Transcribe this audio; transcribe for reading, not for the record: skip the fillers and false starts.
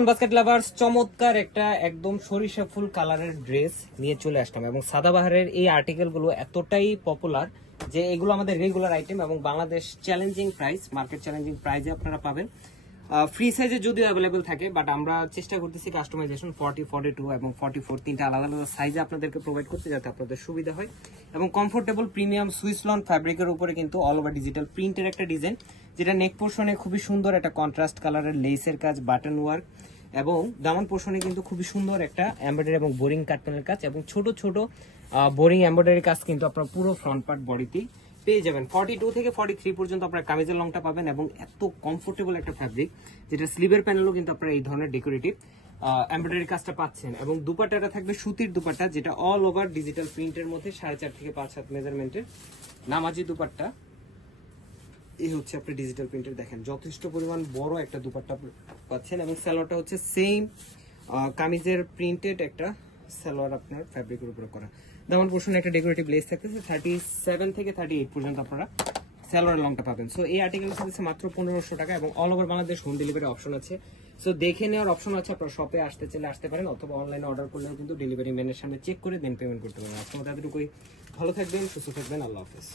Basket lovers চমৎকার একটা একদম সরিষা ফুল কালারের ড্রেস নিয়ে চলে আসলাম এবং সাদাবাহারের এই আর্টিকেল গুলো এতটাই পপুলার যে এগুলো আমাদের রেগুলার আইটেম এবং Bangladesh challenging price, market challenging প্রাইসে আপনারা পাবেন। ফ্রি সাইজে যদিও অ্যাভেলেবেল থাকে, বাট আমরা চেষ্টা করতেছি কাস্টমাইজেশন 40, 42 এবং 44 তিনটা আলাদা আলাদা সাইজে আপনাদেরকে প্রোভাইড করতে, যাতে আপনাদের সুবিধা হয় এবং কমফোর্টেবল প্রিমিয়াম সুইস লন ফ্যাব্রিকের উপরে কিন্তু অল ওভার ডিজিটাল প্রিন্টের একটা ডিজাইন, যেটা নেক পোর্শনে খুবই সুন্দর একটা কন্ট্রাস্ট কালারের লেসের কাজ, বাটন ওয়ার্ক এবং দামান পোর্শনে কিন্তু খুবই সুন্দর একটা এমব্রয়ডারি এবং বোরিং কাটপ্যানেল কাজ এবং ছোট ছোট বোরিং এমব্রয়ডারি কাজ কিন্তু আপনার পুরো ফ্রন্ট পার্ট বডিতেই পেয়ে যাবেন। 42 থেকে 43 পর্যন্ত আপনার কামিজের লংটা পাবেন এবং এত কমফোর্টেবল একটা ফ্যাব্রিক, যেটা স্লিভের প্যানেলও কিন্তু আপনারা এই ধরনের ডেকোরেটিভ এমব্রয়ডারি কাজটা পাচ্ছেন এবং দুপাট্টাটা থাকবে সুতির দুপাট্টা, যেটা অল ওভার ডিজিটাল প্রিন্টের মধ্যে 4.5 থেকে 5 হাত মেজারমেন্টের নামাজি দুপাট্টা। এই হচ্ছে আপনার ডিজিটাল প্রিন্টের, দেখেন যথেষ্ট পরিমাণ বড় একটা দুপাট্টা পাচ্ছেন এবং সালোয়ারটা হচ্ছে সেম কামিজের প্রিন্টেড একটা সালোয়ার আপনার ফ্যাব্রিকের উপরে করা। দামান পোর্শনে একটা ডেকোরেটিভ লেস থাকতেছে, 37 থেকে 38 পর্যন্ত আপনারা সালোয়ার লংটা পাবেন। সো এই আর্টিকেল থাকছে মাত্র 1500 টাকা এবং all over Bangladesh home delivery option আছে। সো দেখে নেওয়ার অপশন আছে, আপনারা শপে আসতে চাইলে আসতে পারেন অথবা অনলাইনে অর্ডার করলেও কিন্তু ডেলিভারি ম্যানের সামনে চেক করে দেন পেমেন্ট করতে পারেন। আপনারা তাদেরটুকুই ভালো থাকবেন, সুস্থ থাকবেন, আল্লাহ হাফেজ।